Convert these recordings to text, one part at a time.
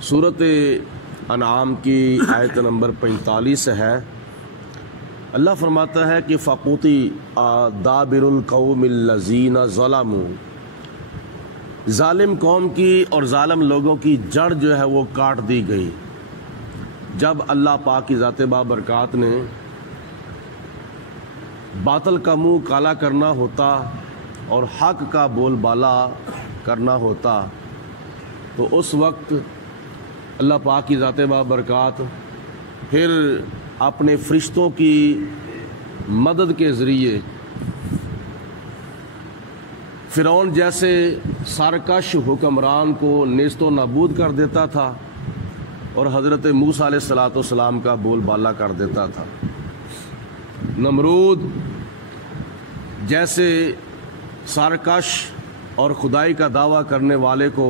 सूरत अनआम की आयत नंबर 45 है। अल्लाह फरमाता है कि फ़क़ुती दाबिरुल क़ौमिल्लज़ीना ज़लमू, ज़ालिम कौम की और ज़ालिम लोगों की जड़ जो है वो काट दी गई। जब अल्लाह पाक की ज़ात बाबरकात ने बातिल का मुंह काला करना होता और हक का बोलबाला करना होता तो उस वक्त अल्लाह पाक की ज़ात बाबरकात फिर अपने फ़रिश्तों की मदद के ज़रिए फ़िरौन जैसे सरकश हुक्मरान को नेस्तो नाबूद कर देता था और हज़रत मूसा अलैहिस्सलाम का बोलबाला कर देता था। नमरूद जैसे सरकश और खुदाई का दावा करने वाले को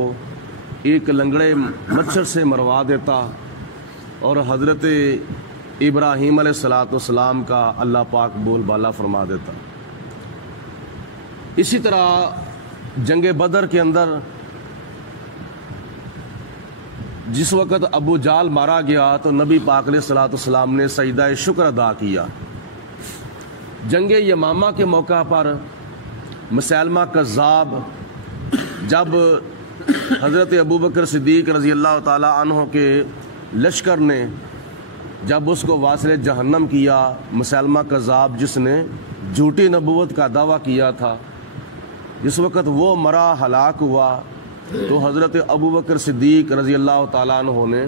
एक लंगड़े मच्छर से मरवा देता और हज़रत इब्राहीम अलैहिस्सलाम का अल्लाह पाक बोलबाला फरमा देता। इसी तरह जंग बदर के अंदर जिस वक़्त अबू जाल मारा गया तो नबी पाक अलैहिस्सलाम ने सजदा शुक्र अदा किया। जंग यमामा के मौका पर मुसैलमा कज़्ज़ाब जब हज़रत अबू बकर सिद्दीक़ रज़ी अल्लाह ताला अन्हो के लश्कर ने जब उसको वासिल जहन्नम किया, मुसैलमा कज़्ज़ाब जिसने झूठी नबूवत का दावा किया था, जिस वक़्त वो मरा हलाक हुआ तो हज़रत अबू बकर सिद्दीक़ रज़ी अल्लाह ताला अन्हो ने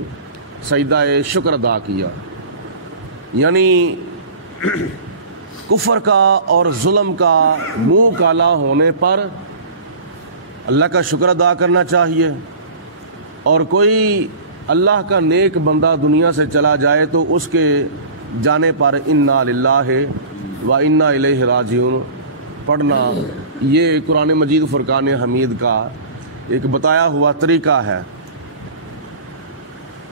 सजदा शुक्र अदा किया। यानी कुफ्र का और जुल्म का मुंह काला होने पर अल्लाह का शुक्र अदा करना चाहिए। और कोई अल्लाह का नेक बंदा दुनिया से चला जाए तो उसके जाने पर इन्ना लिल्लाहि व इन्ना इलैहि राजिऊन पढ़ना, ये कुरान मजीद फुरकान हमीद का एक बताया हुआ तरीका है।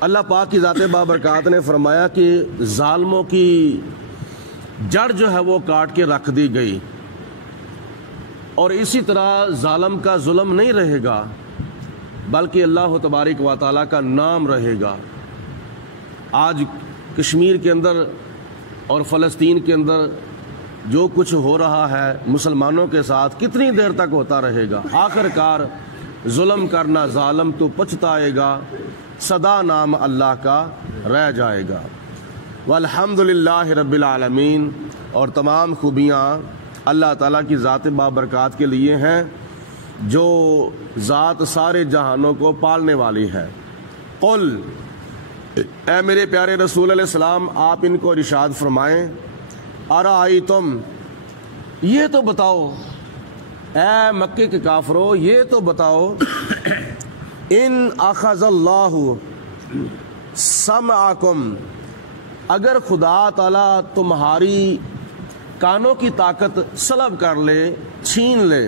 अल्लाह पाक की ज़ात बाबरकात ने फरमाया कि ज़ालिमों की जड़ जो है वो काट के रख दी गई। और इसी तरह ज़ालिम का जुल्म नहीं रहेगा बल्कि अल्लाह तबारक व तआला का नाम रहेगा। आज कश्मीर के अंदर और फ़लस्तीन के अंदर जो कुछ हो रहा है मुसलमानों के साथ कितनी देर तक होता रहेगा। आखिरकार जुल्म करना ज़ालिम तो पछताएगा, सदा नाम अल्लाह का रह जाएगा। वल्हम्दुलिल्लाहि रब्बिल आलमीन। और तमाम खूबियाँ अल्लाह ताला की ज़ात बाबरकात के लिए हैं जो ज़ात सारे जहानों को पालने वाली है। कुल, ए मेरे प्यारे रसूल अलैहि सलाम, आप इनको इरशाद फरमाएं, अराअयतुम, ये तो बताओ, ए मक्के के काफरो ये तो बताओ, इन अख़ज़ल्लाहु समअकुम, अगर खुदा ताला तुम्हारी कानों की ताकत सलब कर ले, छीन ले,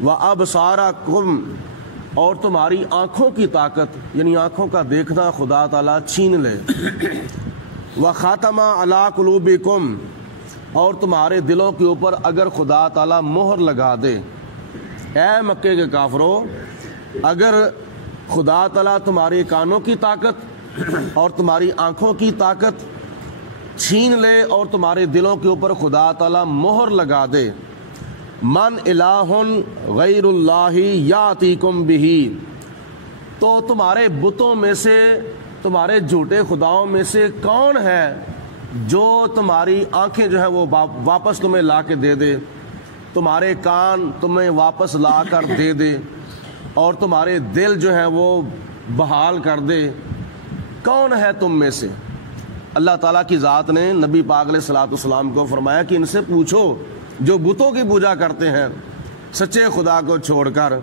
व अबसारकुम, और तुम्हारी आँखों की ताकत यानी आँखों का देखना खुदा ताला छीन ले, व ख़ातमा अला कुलूबिकुम, और तुम्हारे दिलों के ऊपर अगर खुदा ताला मोहर लगा दे। ए मक्के के काफरो, अगर खुदा ताला तुम्हारे कानों की ताकत और तुम्हारी आँखों की ताकत छीन ले और तुम्हारे दिलों के ऊपर खुदा ताला मोहर लगा दे, मन इलाहुन गैरुल्लाहि यातीकुम बिही, तो तुम्हारे बुतों में से, तुम्हारे झूठे खुदाओं में से कौन है जो तुम्हारी आंखें जो है वो वापस तुम्हें ला के दे दे, तुम्हारे कान तुम्हें वापस ला कर दे दे और तुम्हारे दिल जो है वो बहाल कर दे। कौन है तुम में से? अल्लाह ताला की ज़ात ने नबी पाक अलैहिस्सलाम को फरमाया कि इनसे पूछो जो बुतों की पूजा करते हैं सच्चे खुदा को छोड़कर।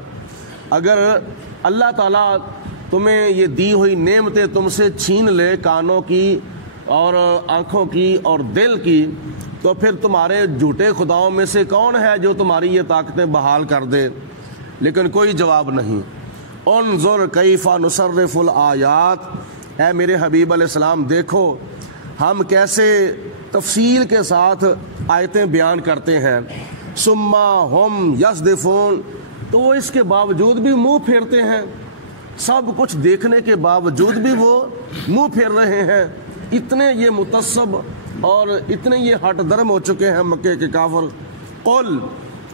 अगर अल्लाह ताला तुम्हें ये दी हुई नेमतें तुमसे छीन ले, कानों की और आँखों की और दिल की, तो फिर तुम्हारे झूठे खुदाओं में से कौन है जो तुम्हारी ये ताकतें बहाल कर दे? लेकिन कोई जवाब नहीं। उन्ज़ुर कैफ़ा नुसर्रिफ़ुल आयात, ऐ मेरे हबीब अलैहिस्सलाम देखो हम कैसे तफसील के साथ आयतें बयान करते हैं। सुम्मा हम यस्दिफ़ून, तो वो इसके बावजूद भी मुंह फेरते हैं। سب کچھ دیکھنے کے باوجود بھی وہ منہ پھیر رہے ہیں۔ اتنے یہ متعصب اور اتنے یہ ہٹ درم ہو چکے ہیں مکے کے کافر۔ قل،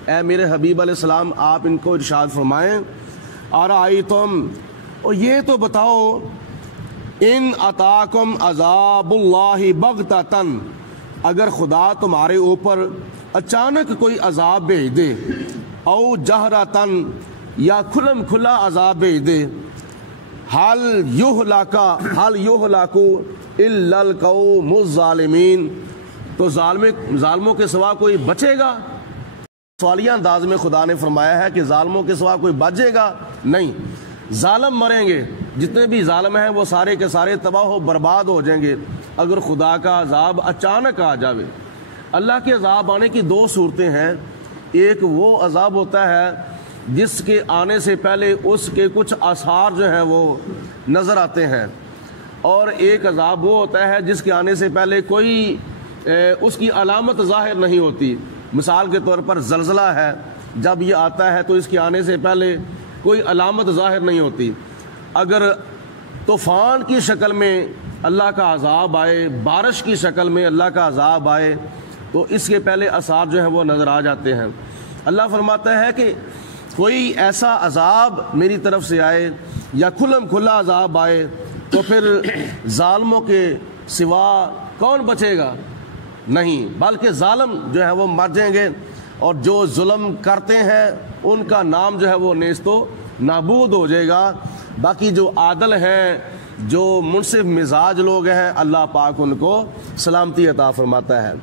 اے میرے حبیب علیہ السلام آپ ان کو ارشاد فرمائیں، ارائیتم، اور یہ تو بتاؤ، ان اتاکم عذاب اللہ بغتتن، اگر خدا تمہارے اوپر اچانک کوئی عذاب بھیج دے، او جہرتن، یا کھلم کھلا عذاب بھیج دے، حل یہلکو الا القوم الظالمین، تو ظالموں کے سوا کوئی بچے گا؟ سوالیہ انداز میں خدا نے فرمایا ہے کہ ظالموں کے سوا کوئی بچے گا نہیں، ظالم مریں گے، جتنے بھی ظالم ہیں وہ سارے کے سارے تباہ و برباد ہو جائیں گے اگر خدا کا عذاب اچانک آ جاوے۔ اللہ کے عذاب آنے کی دو صورتیں ہیں، ایک وہ عذاب ہوتا ہے جس کے آنے سے پہلے اس کے کچھ آثار جو ہیں وہ نظر آتے ہیں، اور ایک عذاب وہ ہوتا ہے جس کے آنے سے پہلے کوئی اس کی علامت ظاہر نہیں ہوتی۔ مثال کے طور پر زلزلہ ہے، جب یہ آتا ہے تو اس کے آنے سے پہلے کوئی علامت ظاہر نہیں ہوتی۔ اگر طوفان کی شکل میں اللہ کا عذاب آئے، بارش کی شکل میں اللہ کا عذاب آئے، تو اس کے پہلے آثار جو ہیں وہ نظر آ جاتے ہیں۔ اللہ فرماتا ہے کہ کوئی ایسا عذاب میری طرف سے آئے یا کھلم کھلا عذاب آئے تو پھر ظالموں کے سوا کون بچے گا؟ نہیں، بلکہ ظالم جو ہے وہ مر جائیں گے، اور جو ظلم کرتے ہیں ان کا نام جو ہے وہ نیست و نابود ہو جائے گا۔ باقی جو عادل ہیں، جو منصف مزاج لوگ ہیں، اللہ پاک ان کو سلامتی عطا فرماتا ہے۔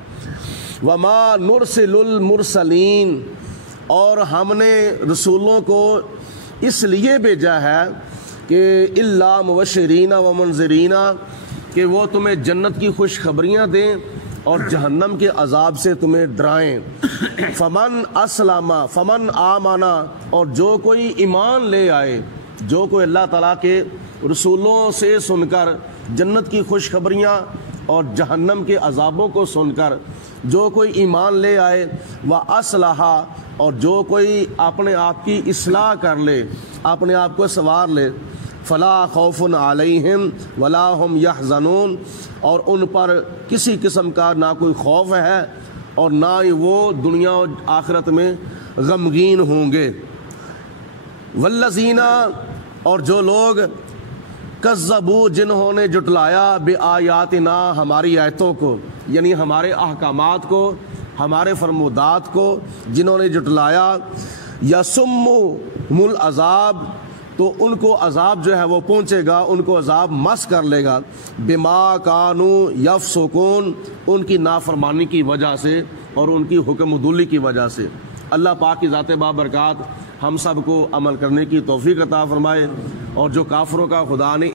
وما نرسل المرسلین، اور ہم نے رسولوں کو اس لیے بھیجا ہے کہ الا مبشرین و منذرین، کہ وہ تمہیں جنت کی خوشخبریاں دیں اور جہنم کے عذاب سے تمہیں ڈرائیں۔ فمن اسلم فمن آمنا، اور جو کوئی ایمان لے آئے، جو کوئی اللہ تعالیٰ کے رسولوں سے سن کر جنت کی خوشخبریاں اور جہنم کے عذابوں کو سن کر جو کوئی ایمان لے آئے، وَأَصْلَحَ، اور جو کوئی اپنے آپ کی اصلاح کر لے، اپنے آپ کو سنوار لے، فلا خوف علیہم ولا هم یحزنون، اور ان پر کسی قسم کا نہ کوئی خوف ہے اور نہ ہی وہ دنیا و آخرت میں غمگین ہوں گے۔ والذین، اور جو لوگ کذبوا، جنہوں نے جھٹلایا، بآیاتنا، ہماری آیتوں کو، یعنی ہمارے احکامات کو، ہمارے فرمودات کو جنہوں نے جھٹلایا، یسمہم العذاب، تو ان کو عذاب جو ہے وہ پہنچے گا، ان کو عذاب مس کر لے گا، بما کانوا یفسقون، ان کی نافرمانی کی وجہ سے اور ان کی حکم عدولی کی وجہ سے۔ اللہ پاک کی ذات بابرکات ہم سب کو عمل کرنے کی توفیق عطا فرمائے، اور جو کافروں کا خدا نے